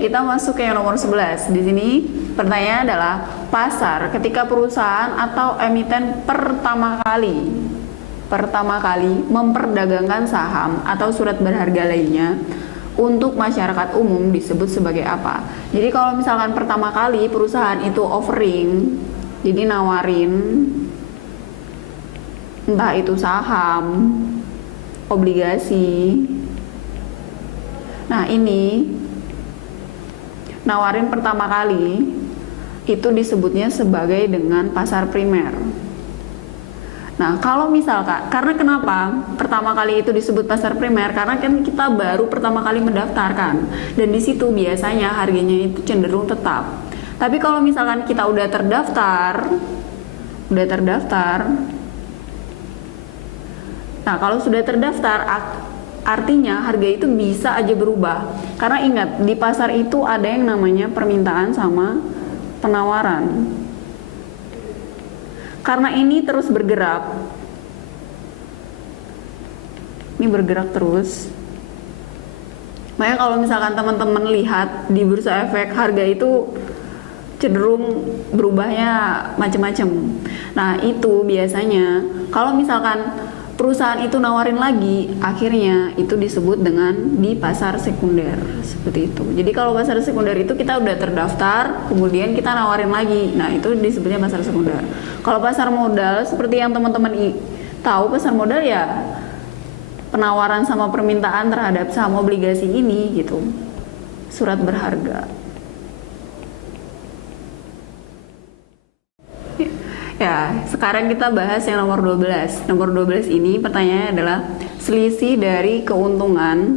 kita masuk ke yang nomor 11. Di sini pertanyaannya adalah pasar ketika perusahaan atau emiten pertama kali memperdagangkan saham atau surat berharga lainnya untuk masyarakat umum disebut sebagai apa? Jadi kalau misalkan pertama kali perusahaan itu offering, jadi nawarin entah itu saham, obligasi. Nah, ini nawarin pertama kali itu disebutnya sebagai dengan pasar primer. Nah, kalau misalkan, karena kenapa pertama kali itu disebut pasar primer? Karena kan kita baru pertama kali mendaftarkan, dan di situ biasanya harganya itu cenderung tetap. Tapi kalau misalkan kita udah terdaftar, nah kalau sudah terdaftar, artinya harga itu bisa aja berubah. Karena ingat, di pasar itu ada yang namanya permintaan sama penawaran. Karena ini terus bergerak, ini bergerak terus. Makanya kalau misalkan teman-teman lihat di bursa efek, harga itu cenderung berubahnya macam-macam. Nah, itu biasanya kalau misalkan perusahaan itu nawarin lagi, akhirnya itu disebut dengan di pasar sekunder, seperti itu. Jadi kalau pasar sekunder itu kita udah terdaftar, kemudian kita nawarin lagi, nah itu disebutnya pasar sekunder. Kalau pasar modal, seperti yang teman-teman tahu, pasar modal ya penawaran sama permintaan terhadap saham obligasi ini gitu, surat berharga. Ya, sekarang kita bahas yang nomor 12. Nomor 12 ini pertanyaannya adalah selisih dari keuntungan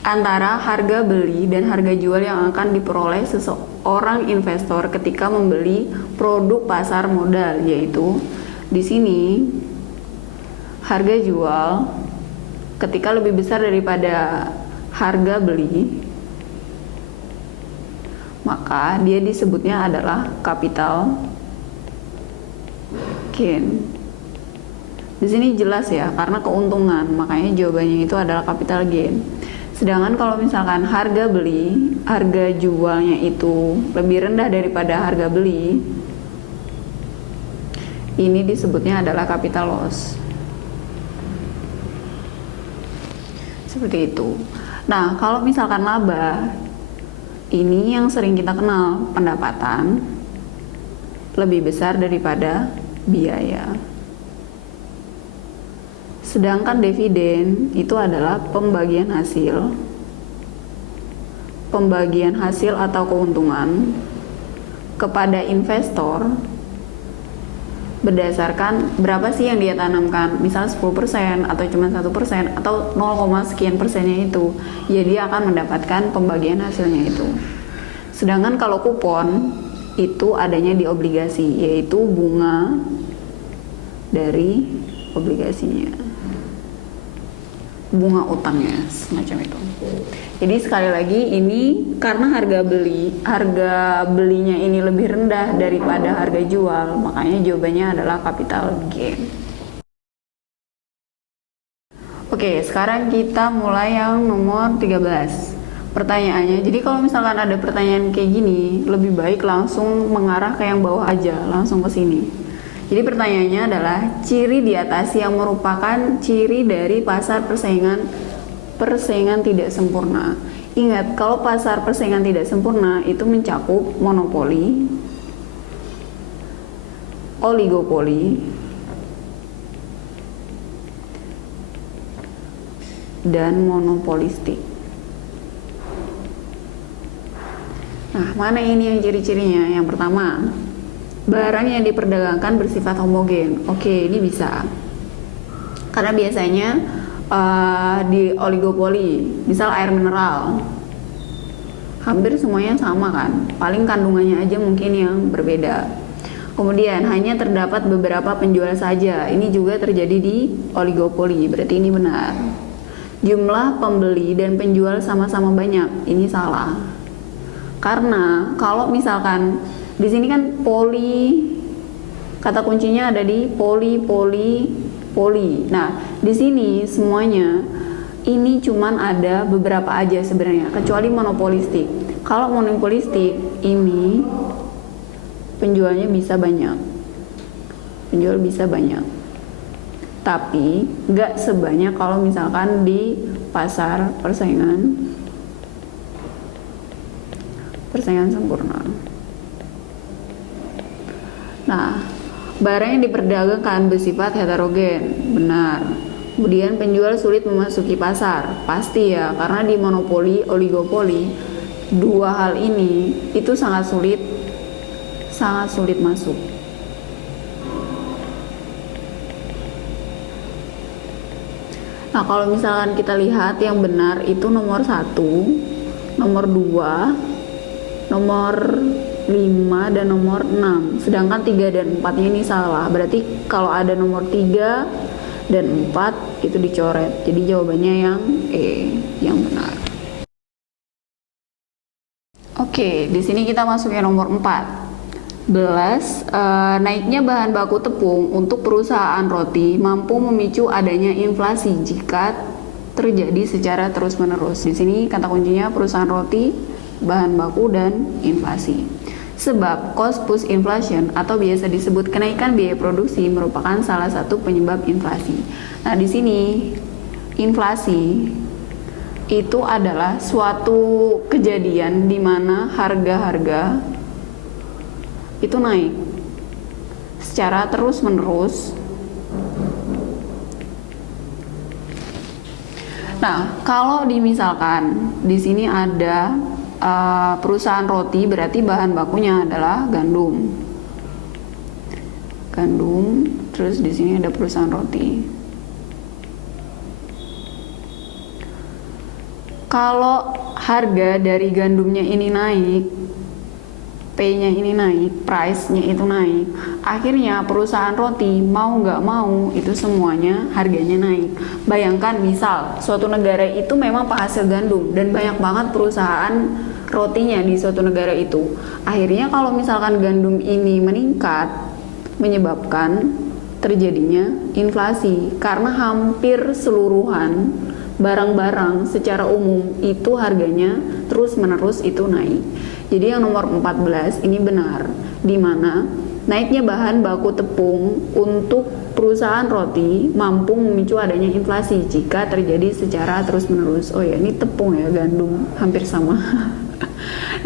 antara harga beli dan harga jual yang akan diperoleh seseorang investor ketika membeli produk pasar modal, yaitu di sini harga jual ketika lebih besar daripada harga beli, maka dia disebutnya adalah capital gain. Di sini jelas ya, karena keuntungan, makanya jawabannya itu adalah capital gain. Sedangkan kalau misalkan harga beli, harga jualnya itu lebih rendah daripada harga beli, ini disebutnya adalah capital loss. Seperti itu. Nah, kalau misalkan laba, ini yang sering kita kenal, pendapatan lebih besar daripada biaya. Sedangkan dividen itu adalah pembagian hasil atau keuntungan kepada investor berdasarkan berapa sih yang dia tanamkan, misal 10% atau cuma 1% atau 0, sekian persennya itu, ya dia akan mendapatkan pembagian hasilnya itu. Sedangkan kalau kupon itu adanya di obligasi, yaitu bunga dari obligasinya, bunga utangnya, semacam itu. Jadi sekali lagi, ini karena harga belinya ini lebih rendah daripada harga jual, makanya jawabannya adalah capital gain. Oke, sekarang kita mulai yang nomor 13. Pertanyaannya, jadi kalau misalkan ada pertanyaan kayak gini, lebih baik langsung mengarah ke yang bawah aja, langsung ke sini. Jadi pertanyaannya adalah ciri di atas yang merupakan ciri dari pasar persaingan tidak sempurna. Ingat, kalau pasar persaingan tidak sempurna itu mencakup monopoli, oligopoli, dan monopolistik. Nah, mana ini yang ciri-cirinya? Yang pertama, barang yang diperdagangkan bersifat homogen. Oke, ini bisa. Karena biasanya di oligopoli, misal air mineral, hampir semuanya sama kan, paling kandungannya aja mungkin yang berbeda. Kemudian hanya terdapat beberapa penjual saja, ini juga terjadi di oligopoli, berarti ini benar. Jumlah pembeli dan penjual sama-sama banyak, ini salah. Karena kalau misalkan di sini kan poli, kata kuncinya ada di poli. Nah, di sini semuanya ini cuman ada beberapa aja sebenarnya, kecuali monopolistik. kalau monopolistik ini penjualnya bisa banyak, penjual bisa banyak, tapi nggak sebanyak kalau misalkan di pasar persaingan sempurna. Nah, barang yang diperdagangkan bersifat heterogen, benar. Kemudian penjual sulit memasuki pasar, pasti ya, karena di monopoli, oligopoli, dua hal ini itu sangat sulit masuk. Nah, kalau misalkan kita lihat yang benar itu nomor 1, nomor 2, nomor 5, dan nomor 6. Sedangkan 3 dan 4 ini salah. Berarti kalau ada nomor 3 dan 4 itu dicoret. Jadi jawabannya yang E, yang benar. Oke, di sini kita masukin nomor 4. Naiknya bahan baku tepung untuk perusahaan roti mampu memicu adanya inflasi jika terjadi secara terus-menerus. Di sini kata kuncinya perusahaan roti, bahan baku, dan inflasi. Sebab cost push inflation atau biasa disebut kenaikan biaya produksi merupakan salah satu penyebab inflasi. Nah, di sini inflasi itu adalah suatu kejadian di mana harga-harga itu naik secara terus-menerus. Nah, kalau misalkan di sini ada perusahaan roti, berarti bahan bakunya adalah gandum. Terus di sini ada perusahaan roti. Kalau harga dari gandumnya ini naik, P-nya ini naik, price-nya itu naik, akhirnya perusahaan roti mau nggak mau itu semuanya harganya naik. Bayangkan misal suatu negara itu memang penghasil gandum dan banyak banget perusahaan rotinya di suatu negara itu. Akhirnya kalau misalkan gandum ini meningkat, menyebabkan terjadinya inflasi karena hampir seluruhan barang-barang secara umum itu harganya terus-menerus itu naik. Jadi yang nomor 14 ini benar, di mana naiknya bahan baku tepung untuk perusahaan roti mampu memicu adanya inflasi jika terjadi secara terus-menerus. Oh ya, ini tepung ya, gandum hampir sama.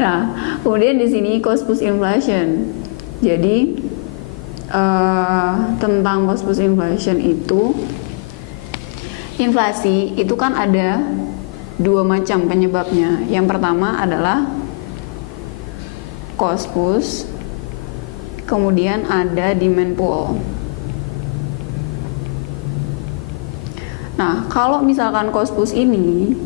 Nah, kemudian di sini cost push inflation. Jadi tentang cost push inflation itu, inflasi itu kan ada dua macam penyebabnya. Yang pertama adalah cost push, kemudian ada demand pull. Nah, kalau misalkan cost push ini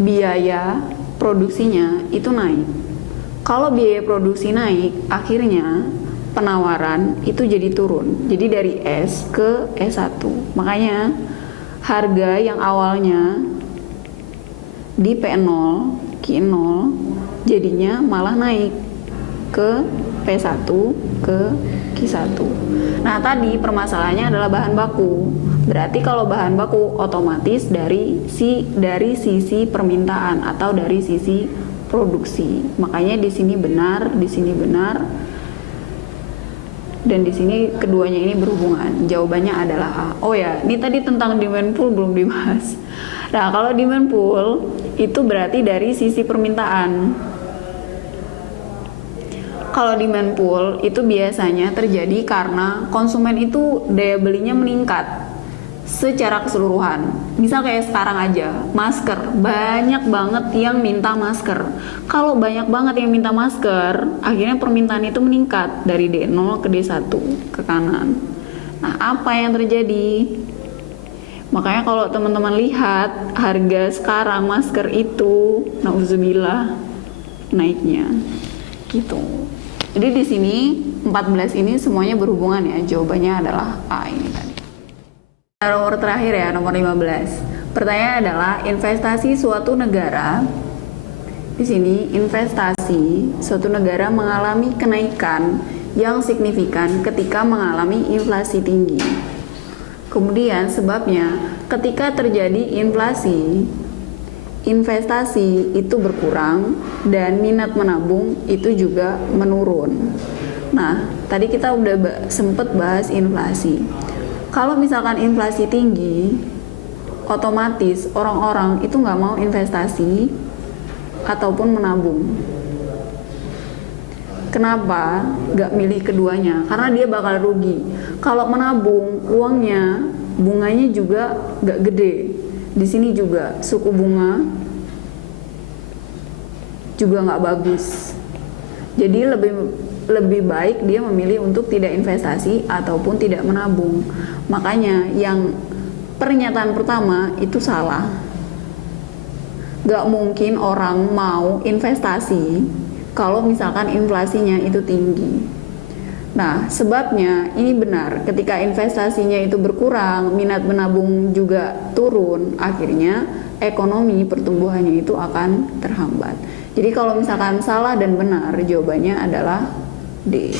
biaya produksinya itu naik. Kalau biaya produksi naik, akhirnya penawaran itu jadi turun. Jadi dari S ke S1. Makanya harga yang awalnya di P0, Q0 jadinya malah naik ke P1 ke Q1. Nah, tadi permasalahannya adalah bahan baku. Berarti kalau bahan baku otomatis dari sisi permintaan atau dari sisi produksi. Makanya di sini benar, di sini benar, dan di sini keduanya ini berhubungan. Jawabannya adalah A. Oh ya, ini tadi tentang demand pull belum dibahas. Nah, kalau demand pull itu berarti dari sisi permintaan. Kalau demand pull itu biasanya terjadi karena konsumen itu daya belinya meningkat secara keseluruhan. Misal kayak sekarang aja, masker, banyak banget yang minta masker. Kalau banyak banget yang minta masker, akhirnya permintaan itu meningkat dari D0 ke D1 ke kanan. Nah, apa yang terjadi? Makanya kalau teman-teman lihat harga sekarang masker itu, nauzubillah, naiknya gitu. Jadi di sini 14 ini semuanya berhubungan ya. Jawabannya adalah A ini tadi. Nomor terakhir ya, nomor 15. Pertanyaan adalah investasi suatu negara. Di sini investasi suatu negara mengalami kenaikan yang signifikan ketika mengalami inflasi tinggi. Kemudian sebabnya ketika terjadi inflasi, investasi itu berkurang dan minat menabung itu juga menurun. Nah, tadi kita udah sempet bahas inflasi. Kalau misalkan inflasi tinggi, otomatis orang-orang itu nggak mau investasi ataupun menabung. Kenapa nggak milih keduanya? Karena dia bakal rugi. Kalau menabung, uangnya, bunganya juga nggak gede. Di sini juga suku bunga juga nggak bagus. Jadi lebih baik dia memilih untuk tidak investasi ataupun tidak menabung. Makanya yang pernyataan pertama itu salah. Gak mungkin orang mau investasi kalau misalkan inflasinya itu tinggi. Nah, sebabnya ini benar. Ketika investasinya itu berkurang, minat menabung juga turun, akhirnya ekonomi pertumbuhannya itu akan terhambat. Jadi kalau misalkan salah dan benar, jawabannya adalah D.